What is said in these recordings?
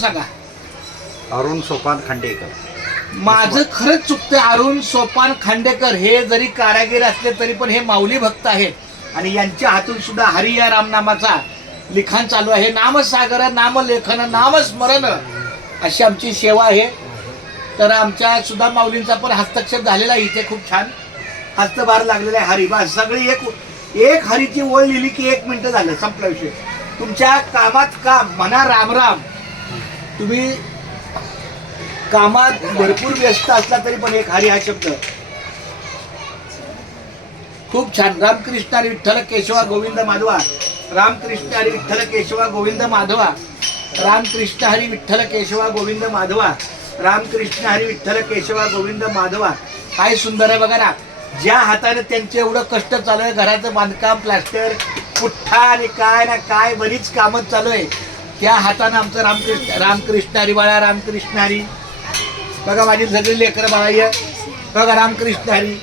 सांगा. अरुण सोपान खांडेकर. माझं खरंच चुकतं. अरुण सोपान खांडेकर हे जरी कारागीर असले तरी पण हे माऊली भक्त आहेत आणि यांच्या हातून सुद्धा हरी या रामनामाचा लिखाण चालू आहे. नामसागर, नामलेखन, नामस्मरण अशी आमची सेवा आहे. तर आमच्या सुद्धा माऊलींचा पण हस्तक्षेप झालेला आहे. इथे खूप छान हस्तभार लागलेला आहे. हरी बस सगळी एक हरीची ओळ लिहिली की 1 मिनिट झालं, संपला विषय. तुमच्या कामात काम म्हणा रामराम. तुम्ही कामात भरपूर व्यस्त असला तरी पण एक हरी हा शब्द खूप छान. रामकृष्ण हरी विठ्ठल केशवा गोविंद माधवा. रामकृष्ण हरी विठ्ठल केशवा गोविंद माधवा. रामकृष्ण हरी विठ्ठल केशवा गोविंद माधवा. रामकृष्ण हरी विठ्ठल केशवा गोविंद माधवा. काय सुंदर आहे बघा ना. ज्या हाताने त्यांचे एवढं कष्ट चालू आहे, घराचं बांधकाम, प्लास्टर, पुठ्ठा आणि काय ना काय बरीच कामं चालू आहे, त्या हाताने आमचं रामकृष्ण हरी बाळा. रामकृष्ण हरी बघा. माझी सगळी लेकरं बाळा बघा. रामकृष्ण हरी.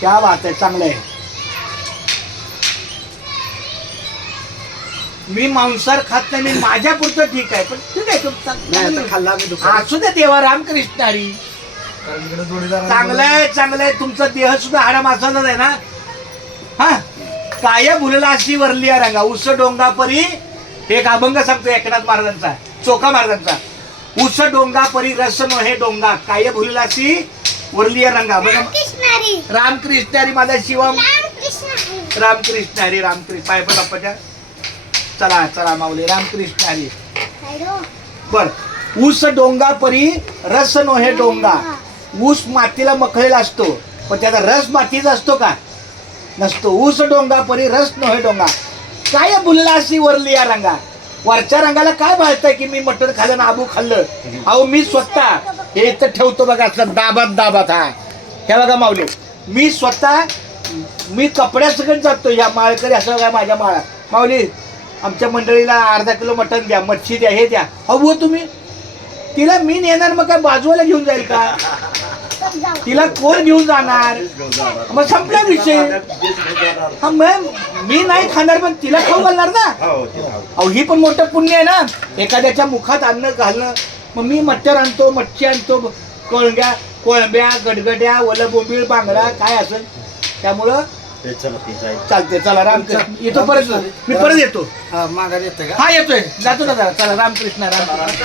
क्या बात आहे. चांगलं आहे. मी मांसाहार खात नाही. मी माझ्या पुरतं ठीक आहे, पण ठीक आहे. खाल्ला असू दे देवा. रामकृष्ण हरी. चांगलं आहे, चांगलं आहे. तुमचा देह सुद्धा हाडा मासालाच आहे ना. हा काय भुलला अशी वरली या रंगा. उस डोंगा परी एक अभंग सांगतो एकनाथ महाराजांचा, चोखा महाराजांचा. उस डोंगा परी रस नो हे डोंगा, काय भुलला अशी वरली या रंगा. बघा. रामकृष्ण हरी माझा शिवम. रामकृष्ण हरी. रामकृष्ण पाय पण बाप्पाच्या. चला चला माऊली. रामकृष्ण हरी. बर. ऊस डोंगा परी रस नो हे डोंगा. ऊस मातीला मखळलेला असतो पण त्याचा रस मातीचा असतो का? नसतो. ऊस डोंगा परी रस नो हे डोंगा, काय बुलला अशी वरली या रंगा. वरच्या रंगाला काय भाळतंय की मी मटण खाल्लं ना आबू खाल्लं. अहो मी स्वतः हे इथं ठेवतो बघा असं दाबात. हा हे बघा माऊली. मी स्वतः मी कपड्यासकट जातो. या माळकरी असं बघा माझ्या माळा. माऊली आमच्या मंडळीला अर्धा किलो मटण द्या, मच्छी द्या, हे द्या. अहो तुम्ही तिला मी नेणार मग काय बाजूला घेऊन जाईल का? तिला कोण घेऊन जाणार? मग संपला विषय. हा मी नाही खाणार पण तिला खाऊ घालणार ना. अहो ही पण मोठं पुण्य आहे ना, एखाद्याच्या मुखात अन्न घालणं. मग मी मच्छर आणतो, मच्छी आणतो, कोळंब्या, गडगड्या, वलबोंबीळ, बांगडा काय असेल. त्यामुळं चालते. चला रामकृष्ण. येतो परत. मी परत येतो. माघारी येते का? हा येतोय. जातो ना जरा. चला रामकृष्ण. रामकृष्ण.